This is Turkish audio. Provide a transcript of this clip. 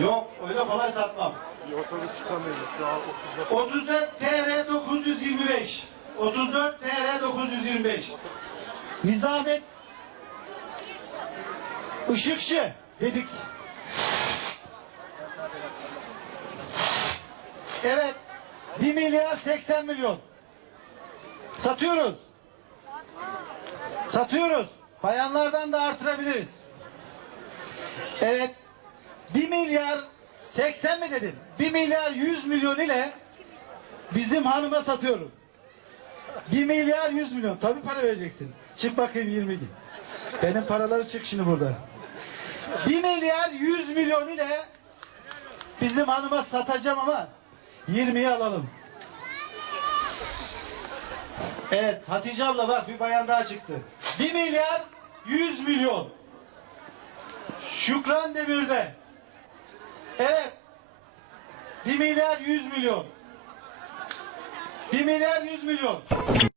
Yok öyle kolay satmam. Bir otobüs çıkamıyor şu an 34 TR 925. 34 TR 925. Nizamet Işıkçı dedik. Evet. 1 milyar 80 milyon. Satıyoruz. Satıyoruz. Bayanlardan da artırabiliriz. Evet. 1 milyar 80 mi dedin? 1 milyar 100 milyon ile bizim hanıma satıyorum. 1 milyar 100 milyon. tabi para vereceksin. Çık bakayım 20 gün. Benim paraları çık şimdi burada. 1 milyar 100 milyon ile bizim hanıma satacağım ama 20'yi alalım. Evet Hatice abla bak bir bayan daha çıktı. 1 milyar 100 milyon. Şükran Demir'de Evet. 1 milyar 100 milyon. 1 milyar 100 milyon.